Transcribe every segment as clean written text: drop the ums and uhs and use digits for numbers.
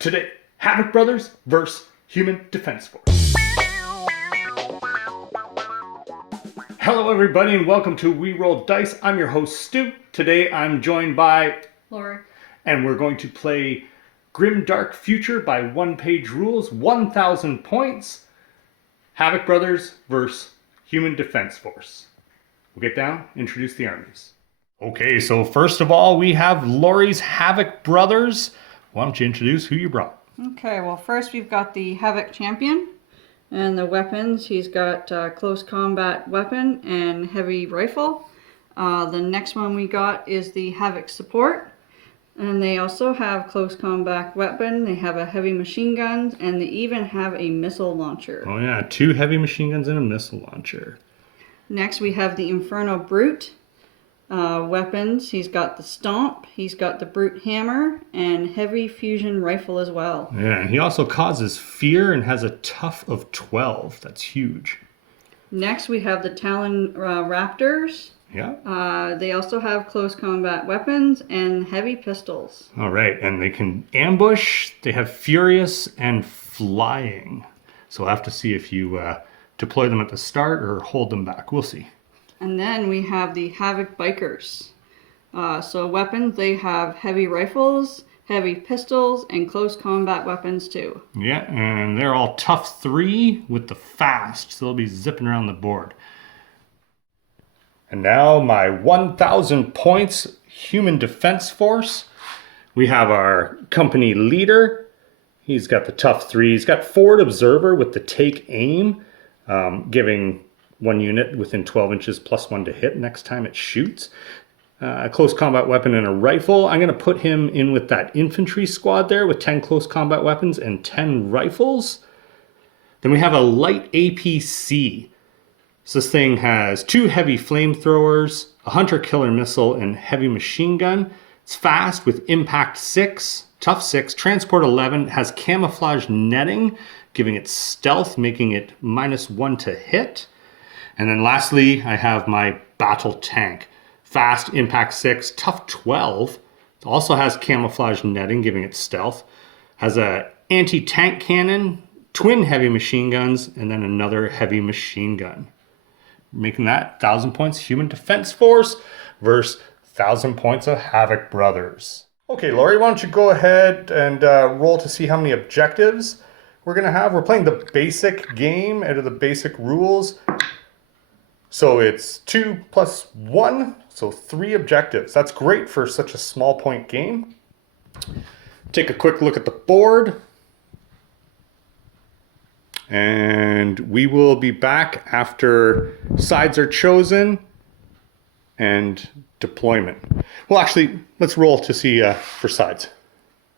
Today, Havoc Brothers versus Human Defense Force. Hello everybody and welcome to We Roll Dice. I'm your host Stu. Today I'm joined by Lori. And we're going to play GRIMDARK Future by one-page rules, 1,000 points. Havoc Brothers versus Human Defense Force. We'll get down, introduce the armies. Okay, so first of all, we have Lori's Havoc Brothers. Why don't you introduce who you brought? Okay, well first we've got the Havoc Champion. And the weapons, he's got close combat weapon and heavy rifle. The next one we got is the Havoc Support. And they also have close combat weapon, they have a heavy machine gun, and they even have a missile launcher. Oh yeah, 2 heavy machine guns and a missile launcher. Next we have the Inferno Brute. Weapons, he's got the Stomp, he's got the Brute Hammer, and heavy fusion rifle as well. Yeah, and he also causes fear and has a tough of 12. That's huge. Next we have the Talon Raptors. Yeah. They also have close combat weapons and heavy pistols. All right, and they can ambush, they have furious and flying. So we'll have to see if you deploy them at the start or hold them back. We'll see. And then we have the Havoc Bikers. So weapons, they have heavy rifles, heavy pistols, and close combat weapons too. Yeah, and they're all tough 3 with the fast, so they'll be zipping around the board. And now my 1,000 points Human Defense Force. We have our company leader. He's got the tough 3. He's got Forward Observer with the Take Aim, giving 1 unit within 12 inches +1 to hit next time it shoots. A close combat weapon and a rifle. I'm going to put him in with that infantry squad there with 10 close combat weapons and 10 rifles. Then we have a light APC. So this thing has 2 heavy flamethrowers, a hunter killer missile, and heavy machine gun. It's fast with impact 6, tough 6, transport 11, has camouflage netting, giving it stealth, making it -1 to hit. And then lastly, I have my battle tank. Fast, impact 6, tough 12. It also has camouflage netting, giving it stealth. Has a anti-tank cannon, twin heavy machine guns, and then another heavy machine gun. Making that 1,000 points Human Defense Force versus 1,000 points of Havoc Brothers. Okay, Lori, why don't you go ahead and roll to see how many objectives we're going to have. We're playing the basic game out of the basic rules. So it's 2 + 1, so 3 objectives. That's great for such a small point game. Take a quick look at the board. And we will be back after sides are chosen and deployment. Well, actually, let's roll to see for sides.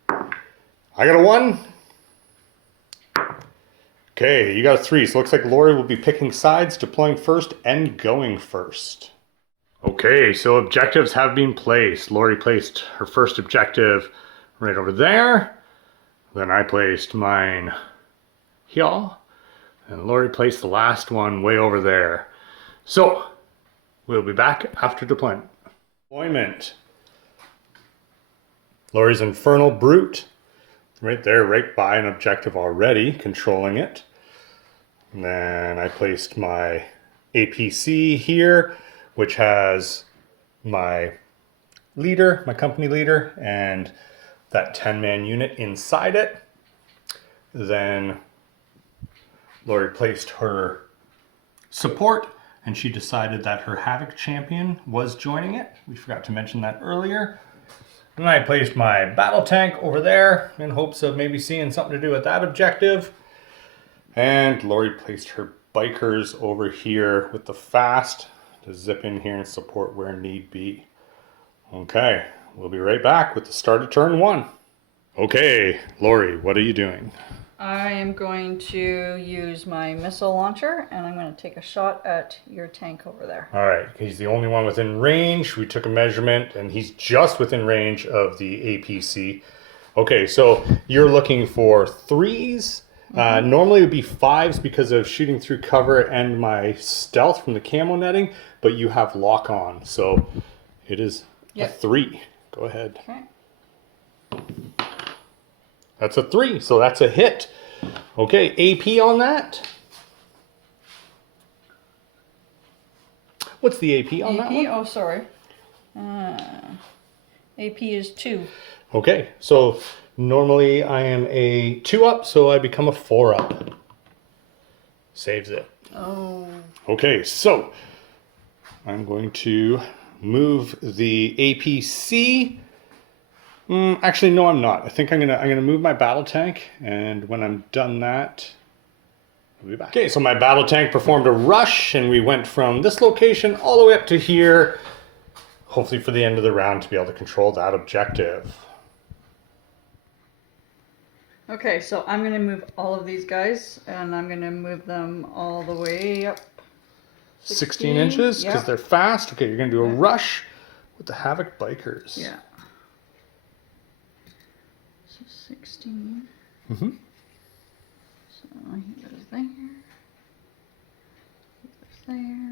I got a 1. Okay, you got a 3, so it looks like Lori will be picking sides, deploying first, and going first. Okay, so objectives have been placed. Lori placed her first objective right over there. Then I placed mine here. And Lori placed the last one way over there. So, we'll be back after deployment. Deployment. Lori's Infernal Brute. Right there, right by an objective already, controlling it. And then I placed my APC here, which has my leader, my company leader, and that 10-man unit inside it. Then Lori placed her support, and she decided that her Havoc champion was joining it. We forgot to mention that earlier. And I placed my battle tank over there in hopes of maybe seeing something to do with that objective. And Lori placed her bikers over here with the fast to zip in here and support where need be. Okay, we'll be right back with the start of turn 1. Okay, Lori, what are you doing? I am going to use my missile launcher and I'm going to take a shot at your tank over there. All right, he's the only one within range. We took a measurement and he's just within range of the APC. Okay, so you're looking for 3s. Normally it would be 5s because of shooting through cover and my stealth from the camo netting, but you have lock on, so it is a 3. Go ahead. Okay. That's a 3, so that's a hit. Okay, AP on that. What's the AP on that one? Oh, sorry. AP is 2. Okay, so normally I am a 2 up, so I become a 4 up. Saves it. Oh. Okay, so I'm going to move the APC. Actually, no, I'm not. I think I'm gonna move my battle tank, and when I'm done that, I'll be back. Okay, so my battle tank performed a rush, and we went from this location all the way up to here, hopefully for the end of the round to be able to control that objective. Okay, so I'm going to move all of these guys, and I'm going to move them all the way up. 16 inches, because yep. they're fast. Okay, you're gonna do a rush with the Havoc Bikers. Yeah. So 16. Mm-hmm. So he goes there. He goes there.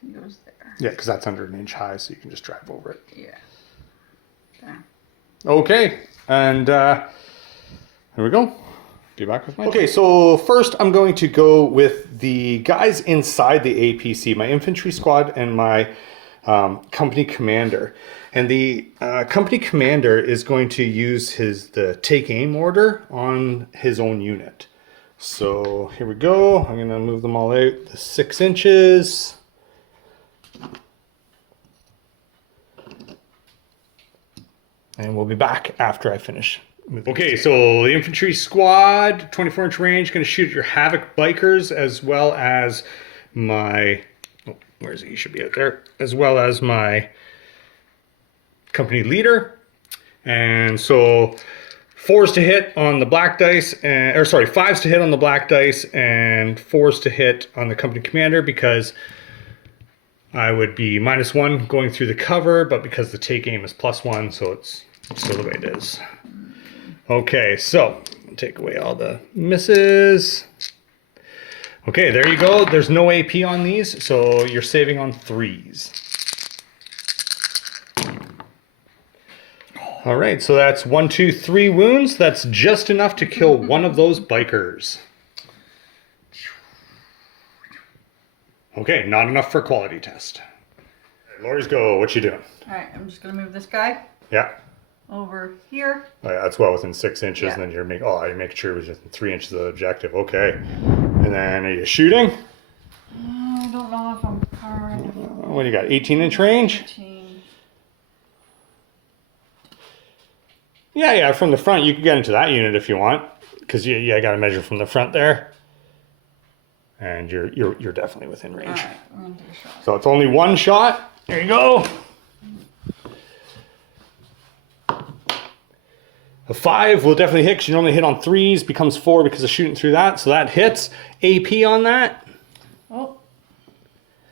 He goes there. Yeah, because that's under an inch high, so you can just drive over it. Yeah. There. Okay, and here we go. Be back with my... Okay, so first I'm going to go with the guys inside the APC, my infantry squad and my company commander. And the company commander is going to use the take aim order on his own unit. So here we go. I'm gonna move them all out the 6 inches. And we'll be back after I finish. Okay, so the infantry squad, 24-inch range, going to shoot at your Havoc Bikers, as well as my... Oh, where is he? He should be out there. As well as my company leader. And so 4s to hit on the black dice, or sorry, 5s to hit on the black dice, and 4s to hit on the company commander, because I would be -1 going through the cover, but because the take aim is +1, so it's still the way it is. Okay, so take away all the misses. Okay, there you go. There's no AP on these, so you're saving on 3s. All right, so that's 1, 2, 3 wounds. That's just enough to kill one of those bikers. Okay, not enough for a quality test. Lori's go. What you doing? All right, I'm just going to move this guy Yeah. over here. Oh, yeah, that's well within 6 inches, Yeah. and then you're making sure it was within 3 inches of the objective. Okay, and then are you shooting? I don't know if I'm hard. What do you got? 18-inch range? 18. Yeah, from the front you can get into that unit if you want, because you got to measure from the front there, and you're definitely within range. All right, we're gonna take a shot. So it's only 1 shot. There you go. A 5 will definitely hit, because you normally hit on 3s, becomes 4 because of shooting through that, so that hits. AP on that. Oh,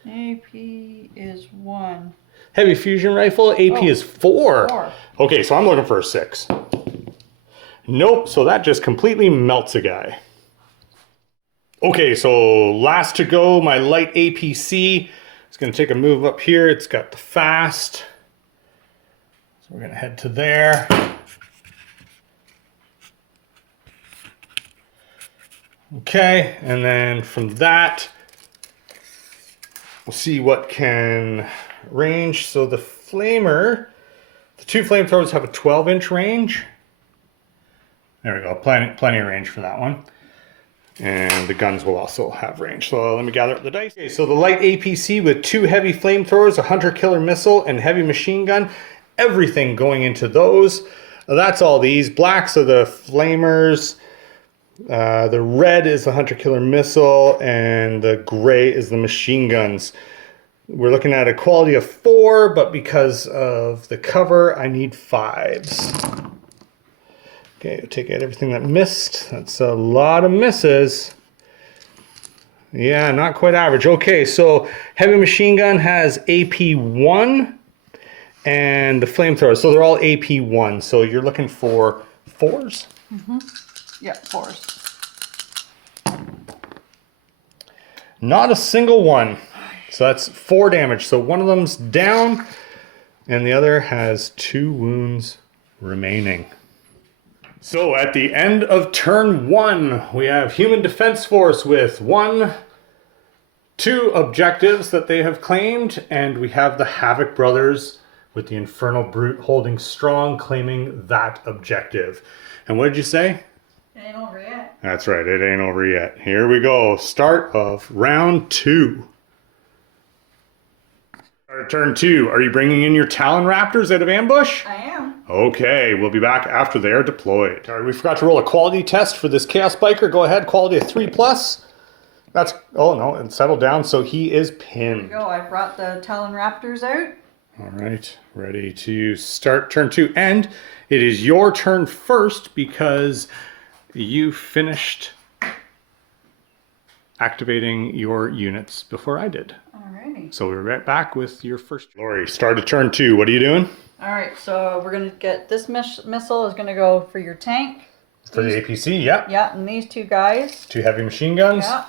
AP is 1. Heavy fusion rifle, AP is 4. 4. Okay, so I'm looking for a 6. Nope, so that just completely melts a guy. Okay, so last to go, my light APC. It's gonna take a move up here. It's got the fast. So we're gonna head to there. Okay, and then from that, we'll see what can range. So the flamer, the 2 flamethrowers have a 12-inch range. There we go, plenty of range for that one. And the guns will also have range. So let me gather up the dice. Okay, so the light APC with 2 heavy flamethrowers, a hunter killer missile, and heavy machine gun. Everything going into those. That's all these. Blacks are the flamers. The red is the hunter killer missile, and the gray is the machine guns. We're looking at a quality of 4, but because of the cover, I need 5s. Okay, take out everything that missed. That's a lot of misses. Yeah, not quite average. Okay, so heavy machine gun has AP 1, and the flamethrower, so they're all AP 1. So you're looking for 4s? Mm-hmm. Yeah, 4s. Not a single one. So that's 4 damage. So one of them's down, and the other has 2 wounds remaining. So at the end of turn 1, we have Human Defense Force with 2 objectives that they have claimed, and we have the Havoc Brothers with the Infernal Brute holding strong, claiming that objective. And what did you say? It ain't over yet. That's right, it ain't over yet. Here we go, start of round 2. Turn 2, are you bringing in your Talon Raptors out of ambush? I am. Okay, we'll be back after they are deployed. All right, we forgot to roll a quality test for this Chaos Biker. Go ahead, quality of 3+. That's, oh no, and settle down, so he is pinned. There you go, I brought the Talon Raptors out. All right, ready to start turn 2. And it is your turn first because you finished activating your units before I did. Alrighty. So we're right back with your first. Lori, started turn 2. What are you doing? Alright, so we're going to get this missile is going to go for your tank. For the APC, yeah. Yeah, and these 2 guys. 2 heavy machine guns. Yeah.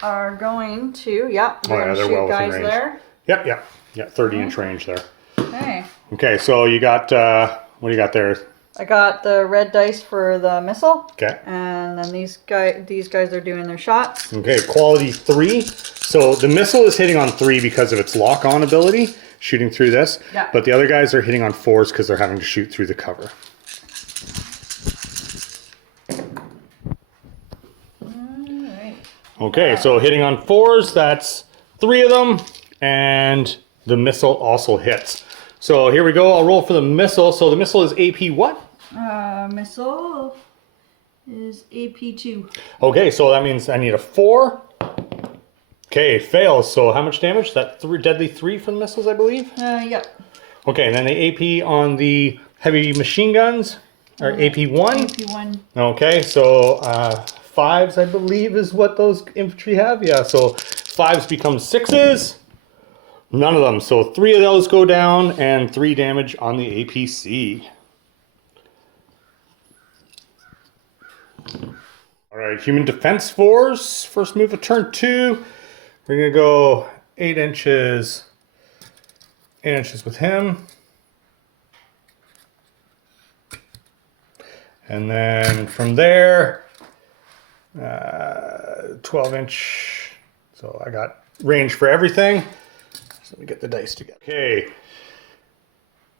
Are going to, yeah, Oh, we're yeah, going to they're shoot well within guys range. there. Yep, yep. Yeah, 30-inch range there. Okay. Okay, so you got, what do you got there? I got the red dice for the missile. Okay. And then these guys are doing their shots. Okay, quality 3. So the missile is hitting on 3 because of its lock-on ability, shooting through this. Yeah. But the other guys are hitting on 4s because they're having to shoot through the cover. Alright. Okay, so hitting on 4s, that's 3 of them, and the missile also hits. So here we go, I'll roll for the missile. So the missile is AP what? Missile is AP2. Okay, so that means I need a 4. Okay, fails. So how much damage? That deadly 3 from the missiles, I believe? Yep. Okay, and then the AP on the heavy machine guns, or AP1. AP1. Okay, so 5s, I believe, is what those infantry have. Yeah, so 5s become 6s. None of them. So 3 of those go down, and 3 damage on the APC. All right, Human Defense Force. First move of turn 2. We're gonna go 8 inches. 8 inches with him. And then from there, 12-inch. So I got range for everything. So let me get the dice together. Okay.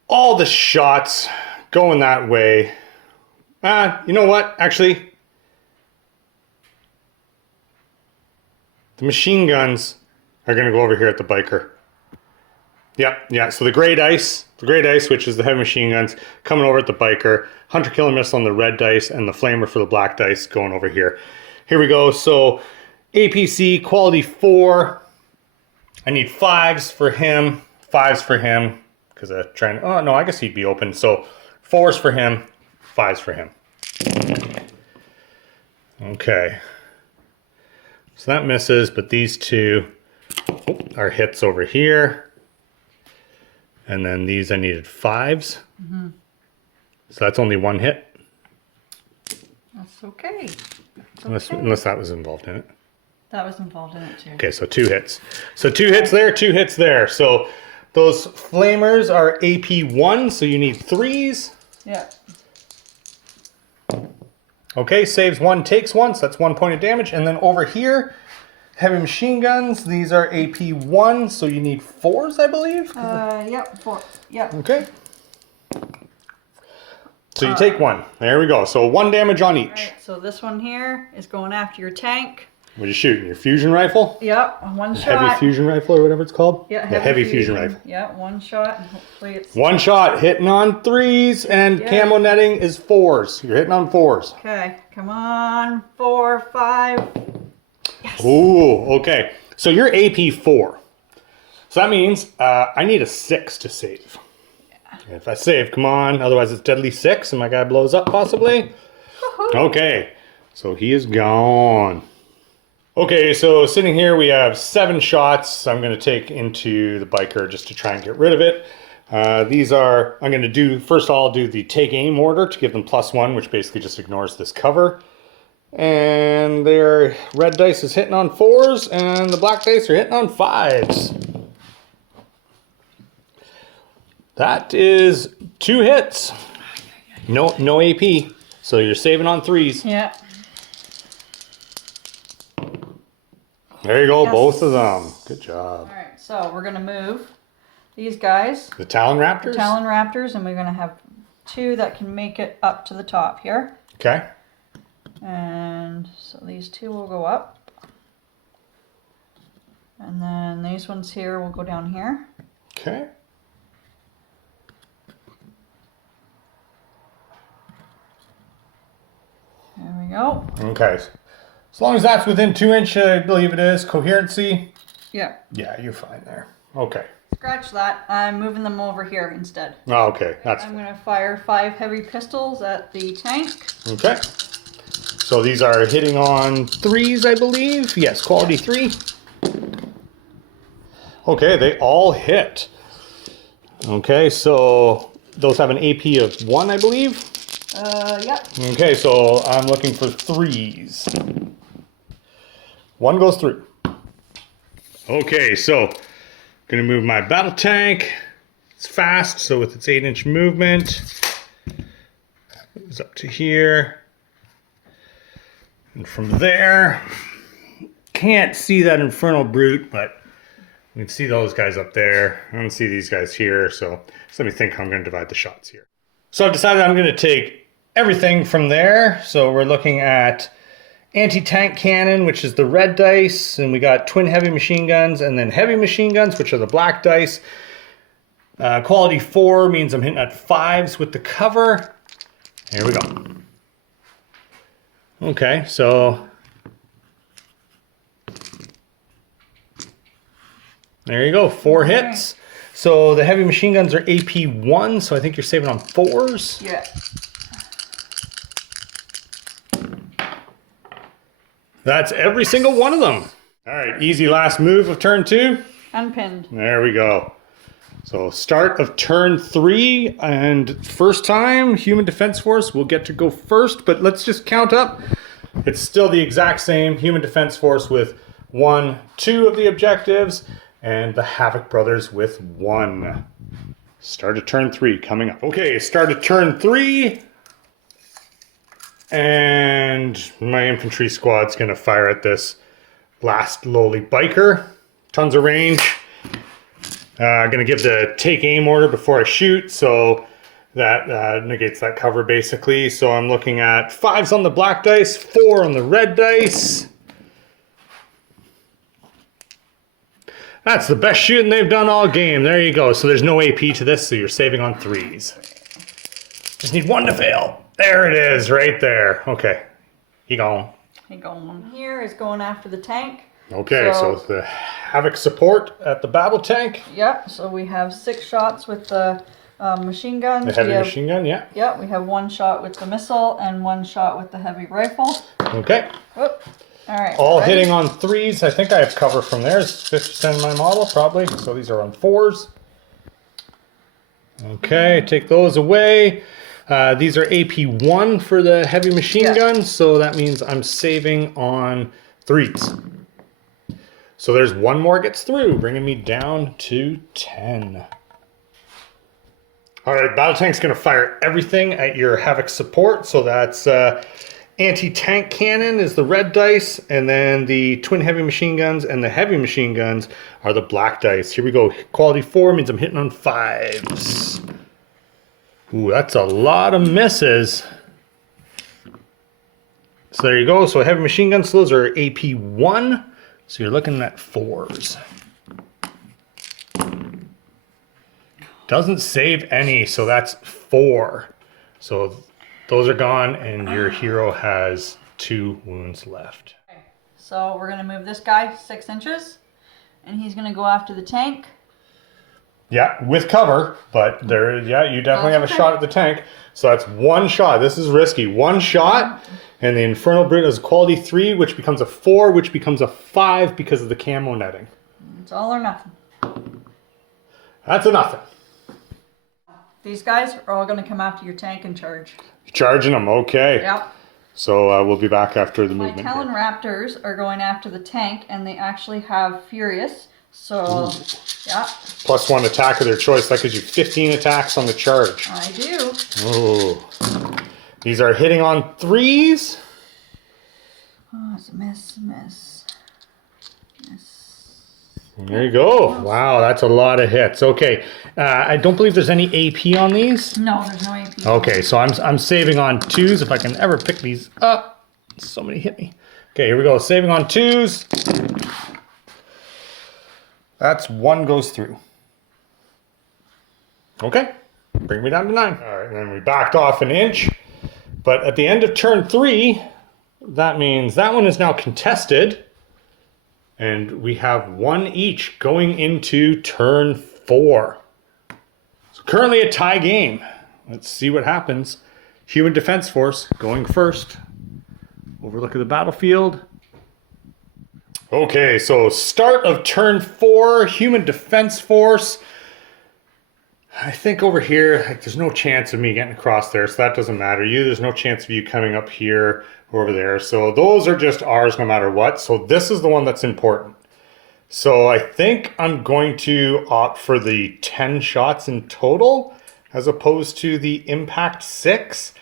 All the shots going that way. You know what? Actually, the machine guns are going to go over here at the biker. Yeah. So the gray dice, which is the heavy machine guns, coming over at the biker. Hunter killer missile on the red dice, and the flamer for the black dice going over here. Here we go. So APC quality 4. I need 5s for him. 5s for him because I'm trying. Oh no, I guess he'd be open. So 4s for him. 5s for him. Okay. So that misses, but these 2 are hits over here. And then these I needed 5s. Mm-hmm. So that's only 1 hit. That's okay. Unless that was involved in it. That was involved in it too. Okay, so 2 hits. So 2 hits there, 2 hits there. So those flamers are AP1, so you need 3s. Yeah. Okay, saves 1, takes 1, so that's 1 point of damage. And then over here, heavy machine guns, these are AP1, so you need 4s, I believe? Yep, 4. Yep. Okay. So you take 1. There we go. So 1 damage on each. Right, so this one here is going after your tank. What are you shooting? Your fusion rifle? Yep, 1 shot. Heavy fusion rifle or whatever it's called? Yeah, heavy fusion rifle. Yeah, 1 shot, and hopefully it's... 1 shot, hitting on 3s, and camo netting is 4s. You're hitting on 4s. Okay, come on, 4, 5. Yes. Ooh, okay. So you're AP4. So that means I need a 6 to save. Yeah. If I save, come on. Otherwise it's deadly 6 and my guy blows up possibly. Okay, so he is gone. Okay, so sitting here we have 7 shots I'm going to take into the biker just to try and get rid of it. These are, I'm going to do, first I'll do the take aim order to give them +1, which basically just ignores this cover. And their red dice is hitting on 4s, and the black dice are hitting on 5s. That is 2 hits. No AP. So you're saving on 3s. Yeah. There you go, Yes. both of them. Good job. All right, so we're gonna move these guys, The Talon Raptors? Talon Raptors, and we're gonna have 2 that can make it up to the top here. Okay. And so these 2 will go up. And then these ones here will go down here. Okay. There we go. Okay. As long as that's within 2 inch, I believe it is. Coherency. Yeah. Yeah, you're fine there. Okay. Scratch that. I'm moving them over here instead. Oh, okay. That's I'm going to fire 5 heavy pistols at the tank. okay. So these are hitting on 3s, I believe. Yes, quality 3. Okay, they all hit. Okay, so those have an AP of 1, I believe. Yep. Okay, so I'm looking for 3s. 1 goes through. Okay, so gonna move my battle tank. It's fast, so with its 8-inch movement, moves up to here. And from there, can't see that Infernal Brute, but you can see those guys up there. I don't see these guys here, so let me think how I'm gonna divide the shots here. So I've decided I'm gonna take everything from there. So we're looking at anti-tank cannon, which is the red dice, and we got twin heavy machine guns, and then heavy machine guns, which are the black dice. Quality 4 means I'm hitting at 5s with the cover. Here we go. Okay, so there you go, 4 hits. So the heavy machine guns are AP 1, so I think you're saving on 4s. Yeah. That's every single one of them. All right, easy last move of turn 2. Unpinned. There we go. So start of turn 3, and first time Human Defense Force will get to go first, but let's just count up. It's still the exact same Human Defense Force with 1, 2 of the objectives, and the Havoc Brothers with 1. Start of turn 3 coming up. Okay, start of turn 3. And my infantry squad's gonna fire at this last lowly biker. Tons of range. Gonna give the take aim order before I shoot, so that negates that cover basically. So I'm looking at 5s on the black dice, 4 on the red dice. That's the best shooting they've done all game. There you go. So there's no AP to this, so you're saving on 3s. Just need 1 to fail. There it is, right there. Okay, he gone. He going. Here is going after the tank. Okay, so it's the Havoc support at the battle tank. Yep, so we have 6 shots with the machine guns. The heavy machine gun, yeah. Yep, we have 1 shot with the missile and 1 shot with the heavy rifle. Okay. Whoop. All right. All hitting on 3s. I think I have cover from there. It's 50% of my model, probably. So these are on 4s. Okay, take those away. These are AP 1 for the heavy machine guns, so that means I'm saving on 3s. So there's 1 more gets through, bringing me down to 10. All right, battle tank's gonna fire everything at your Havoc support. So that's anti-tank cannon is the red dice, and then the twin heavy machine guns and the heavy machine guns are the black dice. Here we go. Quality 4 means I'm hitting on 5s. Ooh, that's a lot of misses. So there you go. So heavy machine guns, those are AP 1. So you're looking at 4s. Doesn't save any, so that's 4. So those are gone, and your hero has 2 wounds left. Okay. So we're going to move this guy 6 inches, and he's going to go after the tank. Yeah, with cover, but there, yeah, you definitely have a shot at the tank. So that's 1 shot. This is risky. 1 shot, and the Infernal Brute is quality 3, which becomes a 4, which becomes a 5 because of the camo netting. It's all or nothing. That's a nothing. These guys are all going to come after your tank and charge. Charging them, okay. Yep. So we'll be back after the My movement. Talon Raptors are going after the tank, and they actually have Furious. So, yeah. +1 attack of their choice. That gives you 15 attacks on the charge. I do. Oh. These are hitting on 3s. Oh, it's a miss, miss. There you go. Wow, that's a lot of hits. Okay, I don't believe there's any AP on these. No, there's no AP. Okay, so I'm saving on 2s if I can ever pick these up. Somebody hit me. Okay, here we go. Saving on 2s. That's 1 goes through. Okay, bring me down to 9. All right, and then we backed off an inch. But at the end of turn 3, that means that one is now contested. And we have 1 each going into turn 4. So currently a tie game. Let's see what happens. Human Defense Force going first. Overlook of the battlefield. Okay, so start of turn 4, Human Defense Force. I think over here, like, there's no chance of me getting across there, so that doesn't matter. There's no chance of you coming up here or over there. So those are just ours no matter what. So this is the one that's important. So I think I'm going to opt for the 10 shots in total as opposed to the impact 6.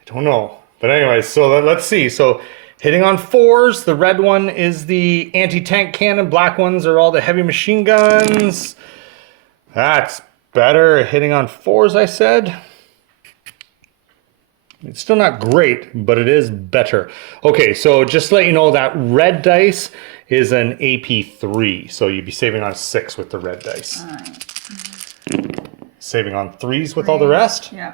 I don't know. But anyway, so let's see. So hitting on 4s, the red one is the anti-tank cannon. Black ones are all the heavy machine guns. That's better. Hitting on 4s, I said. It's still not great, but it is better. Okay, so just to let you know, that red dice is an AP3. So you'd be saving on 6 with the red dice. All right. Saving on 3s with all the rest? Yeah.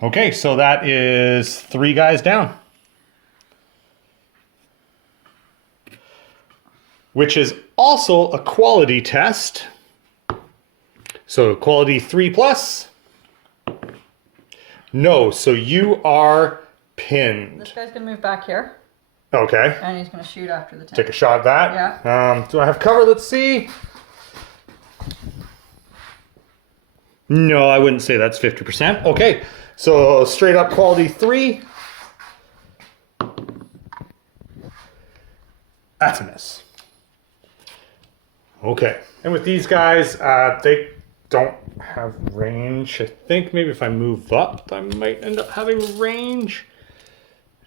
Okay, so that is 3 guys down. Which is also a quality test. So quality 3+. No, so you are pinned. This guy's gonna move back here. Okay. And he's gonna shoot after the 10. Take a shot at that. Yeah. Do I have cover? Let's see. No, I wouldn't say that's 50%. Okay, so straight up quality 3. That's a miss. Okay, and with these guys, they don't have range. I think maybe if I move up, I might end up having range.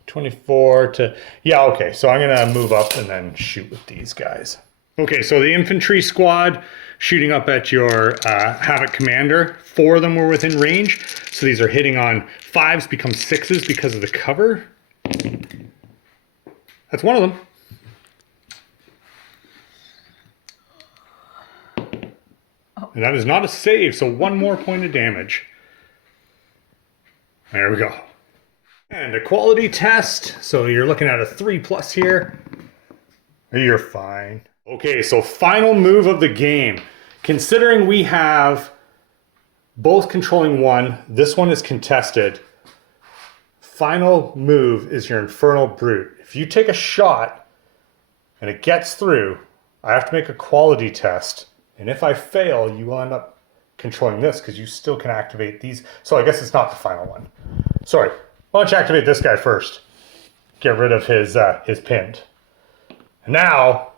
24 to, yeah, okay. So I'm gonna move up and then shoot with these guys. Okay, so the infantry squad shooting up at your Havoc commander. 4 of them were within range. So these are hitting on 5s, become 6s because of the cover. That's one of them. And that is not a save, so 1 more point of damage. There we go. And a quality test. So you're looking at a 3+ here. You're fine. Okay, so final move of the game. Considering we have both controlling 1, this one is contested. Final move is your Infernal Brute. If you take a shot and it gets through, I have to make a quality test. And if I fail, you will end up controlling this because you still can activate these. So I guess it's not the final one. Sorry. Why don't you activate this guy first? Get rid of his pinned. And now,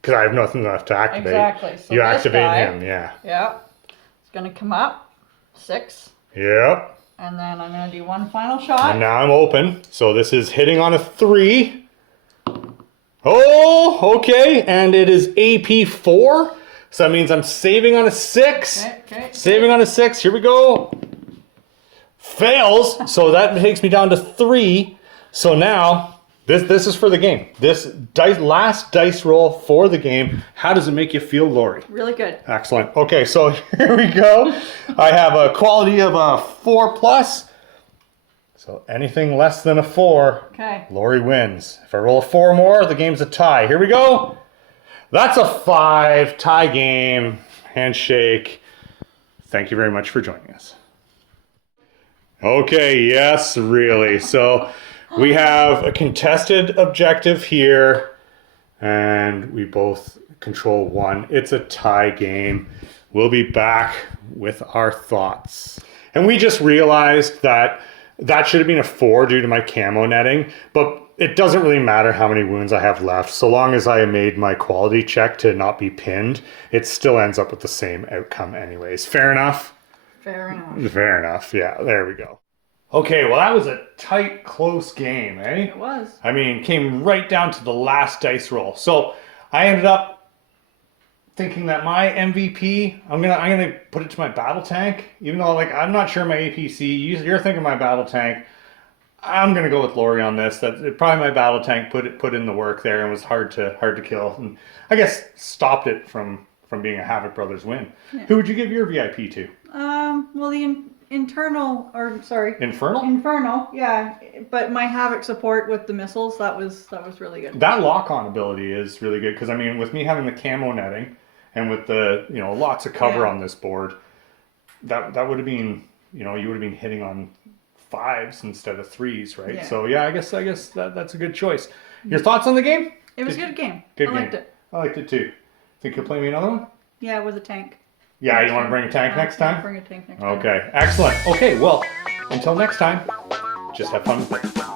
because I have nothing left to activate, Exactly. So you this activate guy, him, yeah. Yeah. It's gonna come up 6. Yep. And then I'm gonna do 1 final shot. And now I'm open. So this is hitting on a 3. Oh, okay. And it is AP4. So that means I'm saving on a 6. Okay. Saving on a 6. Here we go. Fails. So that takes me down to 3. So now this is for the game. This last dice roll for the game. How does it make you feel, Lori? Really good. Excellent. Okay, so here we go. I have a quality of a 4+. So anything less than a 4, Okay. Lori wins. If I roll a 4 more, the game's a tie. Here we go. That's a 5. Tie game. Handshake. Thank you very much for joining us. Okay, yes, really. So we have a contested objective here, and we both control 1. It's a tie game. We'll be back with our thoughts. And we just realized that should have been a 4 due to my camo netting, but it doesn't really matter how many wounds I have left. So long as I made my quality check to not be pinned, it still ends up with the same outcome anyways. Fair enough? Fair enough. Fair enough. Yeah, there we go. Okay, well that was a tight, close game, eh? It was. I mean, came right down to the last dice roll. So I ended up thinking that my MVP, I'm gonna put it to my battle tank. Even though like I'm not sure my APC, you're thinking my battle tank. I'm gonna go with Lori on this. That probably my battle tank put in the work there and was hard to kill, and I guess stopped it from being a Havoc Brothers win. Yeah. Who would you give your VIP to? Well, the Infernal? Infernal, yeah. But my Havoc support with the missiles, that was really good. That lock-on ability is really good because I mean, with me having the camo netting and with the lots of cover on this board, that would have been you would have been hitting on 5s instead of 3s, right? Yeah. So yeah, I guess that's a good choice. Your thoughts on the game? It was a good game. Good I game. liked it. I liked it too. Think you'll play me another one? Yeah, with a tank. Yeah, you want to bring a tank next time? Bring a tank next time. Okay, excellent. Okay, well, until next time, just have fun with it.